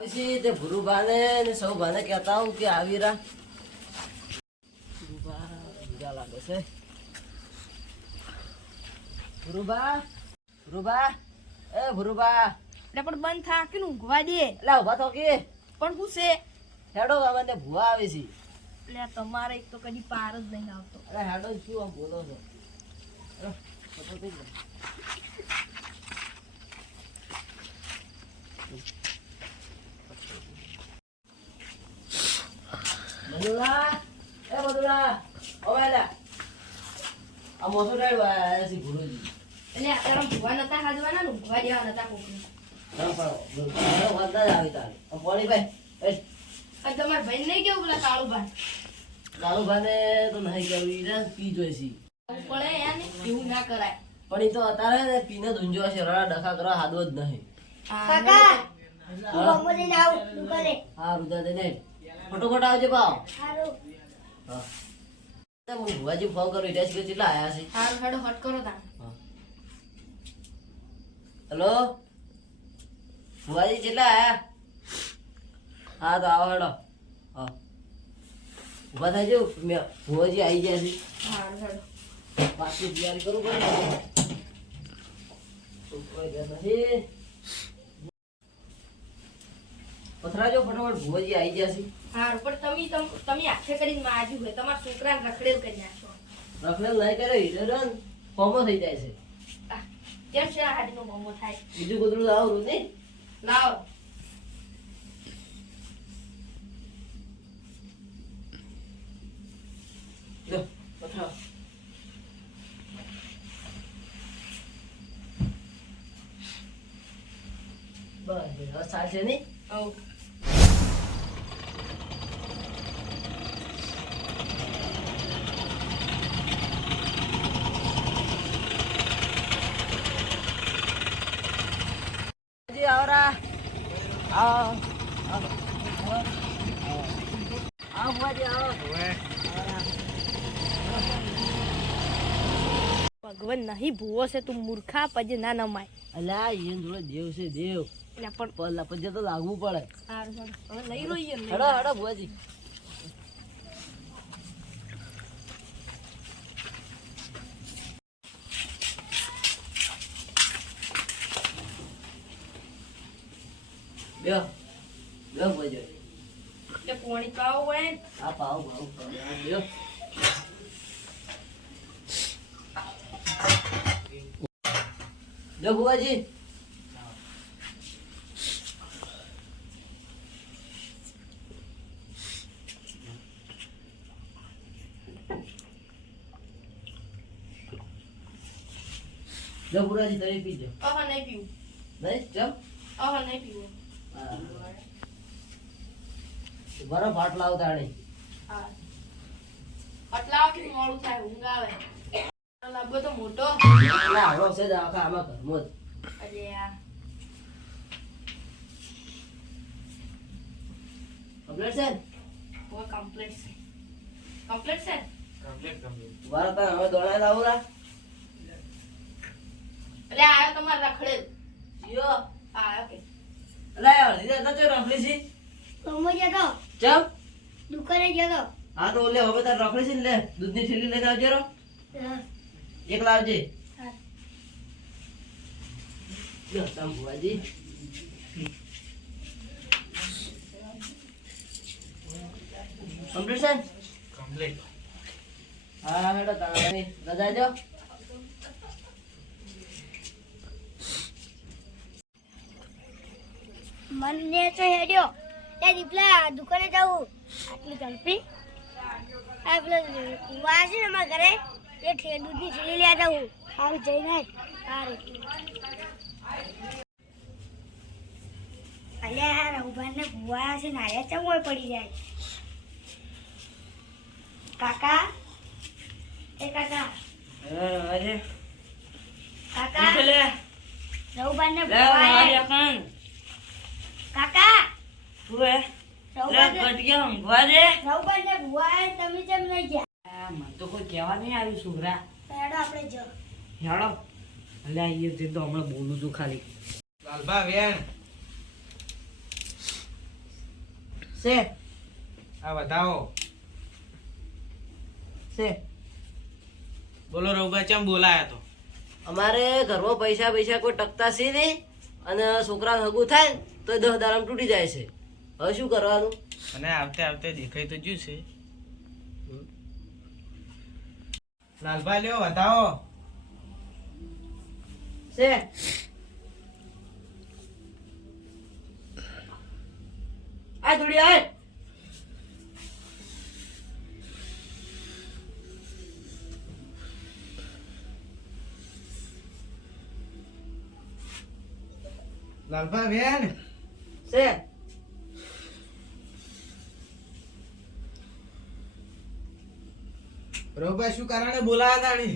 પછી તે ભુરુભાને ને સૌ ભાને કહેતા હું કે આવી રા ભુરુભા બીજા લાગે છે. ભુરુભા ભુરુભા એ ભુરુભા એટલે પણ બંધ થા કે ઊંઘવા દે. એટલે ઉભા થો કે પણ શું છે હેડો ગામને ભુવા આવે છે. એટલે તમારે એક તો કદી પાર જ નહીં આવતો. અરે હેડો શું આમ બોલો છો? ખબર થઈ ગઈ. બદુલા એ બદુલા ઓવેલા આ મોસો ડાળ આયા છે ગુરુજી. એટલે અત્યારે ભૂવા નતા હાજવાના ને ઊંઘવા દેવા નતા કોકને. ના પાડો વાંધા જ આવી તારે પોણી ભાઈ એ અને તમારા ભાઈ નહીં કેવું પેલા કાળુભાઈ લાલુભાને તો નહીં કરવી ને પી જોઈશી પડે યાર ને એવું ના કરાય. પણ એ તો અત્યારે ને પીને ધૂંજો છે રડા ડખા કરવા હાદવો જ નહીં. કાકા હા રૂજા દે ને ફટોફટ આવજે પાવ. હા હું ભુવાજી ફોન કરું એટલે કેટલા આયા છે. હારું હેડો હટ કરો તા. હેલો ભુવાજી કેટલા આયા? હા તો આવો હેડો. હા ઉભા થાય જો ભુવાજી આવી ગયા છે. હારું હેડો પાછી તૈયારી કરું પડે. પથરાજો ફટાફટ ભુવાજી આવી ગયા છે. હારું પણ તમે આખે કરીને માજુ હોય તમારા છોકરાને રખડેલ કરી નાખો. રખડેલ નહીં કરે હિડન ફોમો થઈ જાય છે. કેમ છે આ હાડીનો બમો થાય? બીજું કુતરું લાવું નહીં લાવો લો પથરાવ. બસ હવે ચાલશે નહીં. આવ આવરા આવો આવો ભુવાજી આવો. ભગવાન નહીં ભૂવો છે તું મૂર્ખા પછી ના નમાય. અલ્યા એન જોડે દેવ છે દેવ. એટલે પણ પલ્લા પછી તો લાગવું પડે. હારું હેડો હવે નહીં રોઈએ ને. હેડો હેડો ભુવાજી. બેહો બેહો ભુવાજી. એટલે પોણી પાવો હોય ને. આ પાવ ભાવ બેહો. જો ભુવાજી જો ભુવાજી તમે પીજો. નહીં પીવું નહીં ચમ નહીં પીવું. બરો ભાટ લાવ તાણી. હા આટલા વાગે મોડું થાય ઊંઘ આવે. લાગો તો મોટો ના હરો છે જ આખા આમાં ઘરમાં જ. અરે યાર કમ્પ્લીટ છે ને? બહુ કમ્પ્લીટ છે. કમ્પ્લીટ છે મારા પાસે હવે દોડાય લાવું રા. એટલે આયો તમારે રખડેલ. જીઓ આયો કે અલા યાર લીધા નતો રખડી છે. કમો જતો ચમ દુકાને જતો હા તો લે હવે તાર રખડી છે ને લે દૂધની થેલી લઈને આવજે રો. એકલા આવજે. હા. લો તમ ભુવાજી. કમ્પ્લીટ છે ને? કમ્પ્લીટ. હા હેડો તારે રજા જો. મને તો હેડ્યો તે દીપલા દુકાને જાવું આટલી ઝડપી આ પેલો વાસી ને અમારા ઘરે એ દૂધની થેલી લેવા જાવું સારું જઈને સારું અલ્યા રઘુભાઈને ભૂવા છે નાયા ચમ પડી જાય કાકા એ કાકા અરે કાકા લે રઘુભાઈને લે મારી અકન કાકા તું એ રઘુભાઈને કટિયા ઊંઘવા દે. રઘુભાઈને ભૂવા તમે કેમ નહીં ગયા મને તો કોઈ કહેવા નહીં આવ્યું છોકરા. હેડો આપણે જો હેડો અલ્યા એ જે તો હમણાં બોલું છું ખાલી. લાલબા વેણ છે આ બતાવો. છે બોલો રઘુભાઈ, ચમ બોલાયા તો? અમારે ઘરમાં પૈસા પૈસા કોઈ ટકતા છે નહીં અને છોકરા હગું થાય ને તો 10 દાડામાં તૂટી જાય છે. હવે શું કરવાનું? અને આવતે આવતે દેખાય તો જ્યું છે. લાલભાઈ લ્યો બતાવો. છે આ થોડી આય લાલભાઈ બેન, છે રઘુભાઈ શું કારણે બોલાયા હતા ને?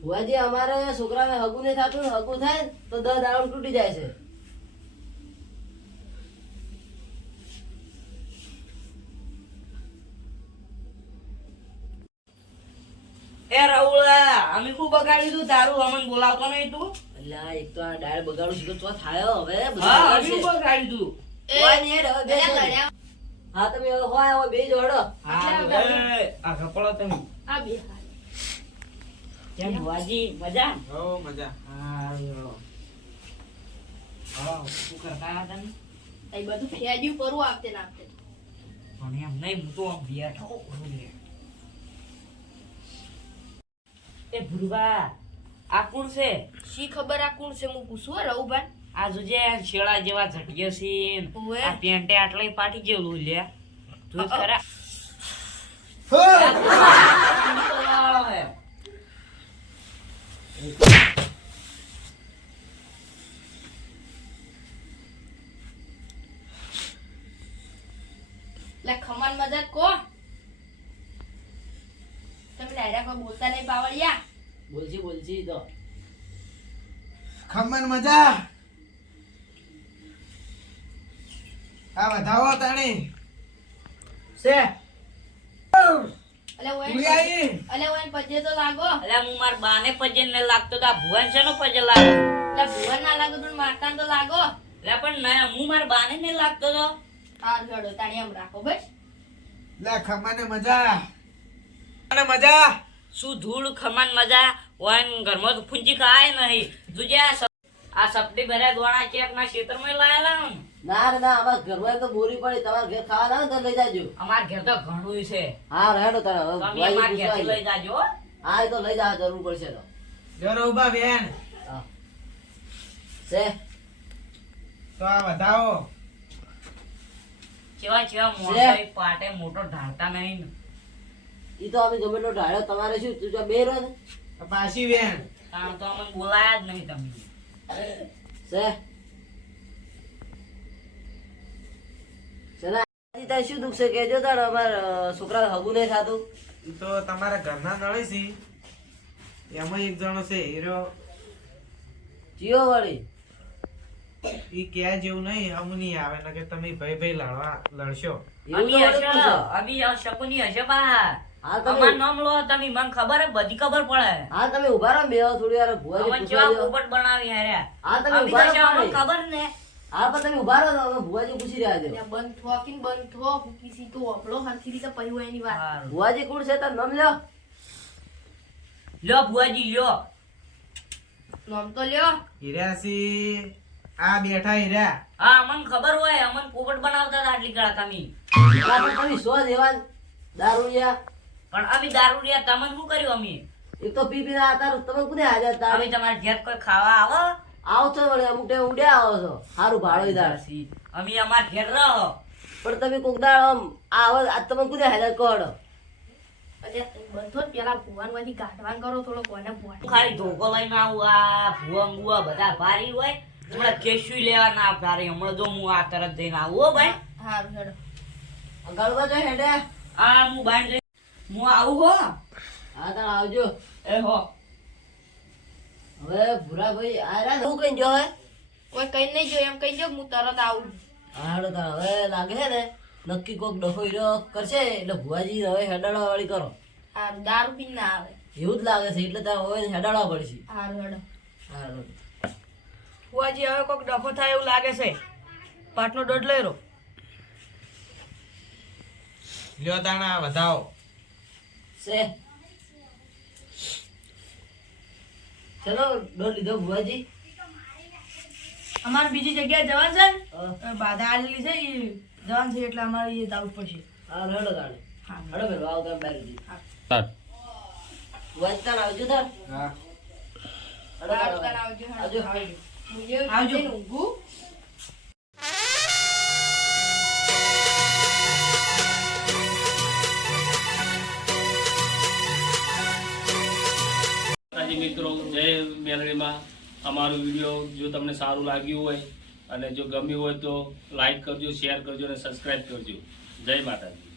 ભુવાજી અમારે છોકરાને હગું નહીં થતું ને હગું થાય ને તો 10 દાડામાં તૂટી જાય છે. એ રાહુલા, અમે શું બગાડ્યું તું તારું? અમને બોલાવતો નહીં તું? અલ્યા એક તો આ ડાળ બગાડું છું તો ચો થાયો હવે બધું હા, અમે બગાડશે. શું બગાડ્યું તું? કોઈ નહીં હેડ, હવે બેસો. અલ્યા લડ્યા. હા તમે હવે હોય હવે બેસી જાઓ, હેડો. હા, એ, આ કપડો તમે. આ બે હાલ. કેમ ભુવાજી, મજા? હો મજા. હારું. હા, શું કરતા હતા તમે? એ બધું ફેડ્યું પરવું આપતે ને આપતે. પણ એમ નહીં, હું તો આમ બેઠો છું લે. એ ભુરવા, આ કોણ છે? શી ખબર આ કોણ છે? હું પૂછું હો રઘુભાઈ. આ જોજે શેળા જેવા ઝટકે છે ને. ઓવે. આ પેન્ટે આટલે પાટી જેવું લે. જોઈ ખરા. લે ખમાન મદદ કો. તમે ડાયરેક્ટ કોઈ બોલતા નહીં પાવડિયા. બોલજી તો ખમણ મજા. આ બતાવો તાણી. છે અલે ઓય ઉડી આઈ. અલે ઓય પજે તો લાગો. અલ્યા હું માર બાને પજે ને લાગતો તો આ ભુવન છે નો પજે લાગો. લે ભુવન ના લાગો તો મારતા તો લાગો. અલ્યા પણ ના, હું માર બાને ને લાગતો તો. હા લડો તાણી એમ રાખો બસ. લે ખમણ મજા. અને મજા. શું ધૂળ ખમાન મજા ઓન ઘરમાં તો ફૂંચી ખાય નહીં. તુજે આ સપટી ભર્યા દોણા ચેક ના ખેતરમાં લાયેલા હું. ના રે ના અમારા ઘરમાં તો બોરી પડી તમારે ઘેર ખાવા ના હોય તો લઈ જાજો. અમાર ઘેર તો ઘણું છે. હા રહેડો તારે હવે તમે ભુવાજી અમાર ઘેરથી પૂછવા લઈ જાજો. હા એ તો લઈ જવા જરૂર પડશે તો. જો રઘુભા બેન, હા. છે તો આ બતાવો. કેવા કેવા મોટા પાટે મોટો ઢાળતા નહીં ને. ઈ તો અમે ગમે એટલો ઢાળ્યો તમારે શું તું જો બે રહો ને. આ પાછી બેન. કારણ તો અમને બોલાયા જ નહીં તમે. છે શેના આજી તારે શું દુખ છે કેજો તાર અમારા છોકરા હગું નહીં થાતું. ઈ તો તમારા ઘરના નળી છે. એમાં એક જણો છે હીરો. જીઓ વળી ઈ ક્યાં જેવું નહીં, હમ નહીં આવે ને કે તમે ભાઈ ભાઈ લડશો. એવું તો અભી વળી હશે પૂછો. અભી શકુની હશે બા. હા અમાર તમે નામ લો તમે, મને ખબર હે, બધી ખબર પડે. હા તમે ઉભા રહો બે થોડી વાર ભુવાજી અમને પૂછવા કેવા દો. પોપટ બનાવી હાર્યા. હા તમે અભી ઉભા તો રહો અમને પાડી. ખબર ને. હા પણ તમે ઉભા રહો તો હવે ભુવાજી પૂછી રહ્યા છે. લે બંધ થો કિન બંધ થો ભૂકી સી તો આપણો હરખી રીતે પઈ હોય એની વાત. હારું. ભુવાજી કોણ છે તાર નામ લ્યો. લ્યો ભુવાજી લ્યો. નામ તો લ્યો. હીર્યાસી આ બેઠા હીર્યા. હા અમને ખબર હોય, અમને પોપટ બનાવતા હતા આટલી કળા તમે. હા, પણ તમે સો દેવાન દારૂડિયા પણ અમે દારૂડિયા તમને શું કર્યું અમે? એક તો પી પીને આતા તમે કુદે હાજર તા અમે તમારા ઘેર કોઈ ખાવા આવો? આવો છો વળી અમુક ટાઈમ ઉડ્યા આવો છો સારું ભાડો દાળ અમે અમાર ઘેર રહો. પણ તમે કોક દાળ આમ આવો આજ તમે કુદે હાજર કોડો. અલે બંધ થો ને પેલા ભુવાનમાંથી કાઢવાન કરો થોડો કોને ભુવાન. હું ખાલી ધોકો લઈને આવું. આ ભૂવા બુવા બધા ભારી હોય, હમણાં કેશું લેવા ના ભારે. હમણાં જો હું આ તરત જઈને આવું હો ભાઈ. હારું હેડો. ગળવા જો હેડે. આ હું બાંધ લઈ હું આવું હો. હા તાણ આવજો. એ હો હવે ભૂરા ભાઈ આ રહ્યા હું કઈ જો હે. કોઈ કઈ નહીં જો એમ કહી દો હું તરત આવું. હાડો તાણ હવે લાગે છે ને નક્કી કોક ડખો હીરો કરશે એટલે ભુવાજી હવે હેડાળવા વાળી કરો હારું દારૂ પીને ના આવે. એવું જ લાગે છે એટલે તાર હવે હેડાળવા પડશે. હારું હેડો. હારું. ભુવાજી હવે કોઈક ડખો થાય એવું લાગે છે. પાટનો દોઢ લઈ રહ્યો. લ્યો તાણા વધાવો. છે ચલો ડોલ લીધો ભુવાજી. અમારે બીજી જગ્યાએ જવાનું છે હા. ને બાધા આલેલી છે એ જવાનું છે એટલે અમારે એ જવું પડશે. હા રડો તાણે હા રડો બેન વાવ તમે બહાર દી સ્ટાર્ટ. ભુવાજી તાણ આવજો તાર હા રડો આવજો. આવજો આવજો. માતાજી મિત્રો, જય મેલડીમાં. અમારું વિડીયો જો તમને સારું લાગ્યું હોય અને જો ગમ્યું હોય તો લાઈક કરજો, શેર કરજો અને સબસ્ક્રાઈબ કરજો. જય માતાજી.